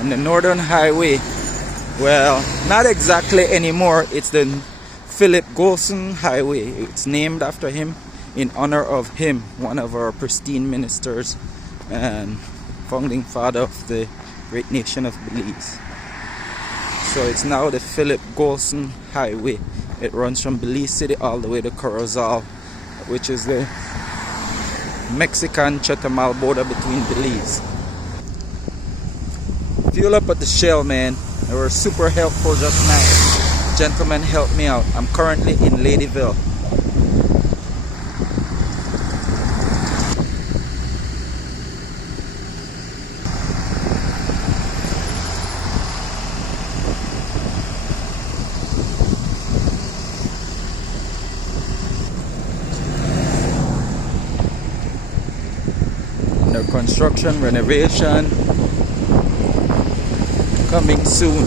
on the Northern Highway. Well, not exactly anymore. It's the Philip Goldson Highway. It's named after him, in honor of him, one of our pristine ministers and founding father of the great nation of Belize. So it's now the Philip Goldson Highway. It runs from Belize City all the way to Corozal, which is the Mexican-Chetumal border between Belize. Fuel up at the Shell, man. They were super helpful just now. Gentlemen helped me out. I'm currently in Ladyville. Under construction, renovation, coming soon.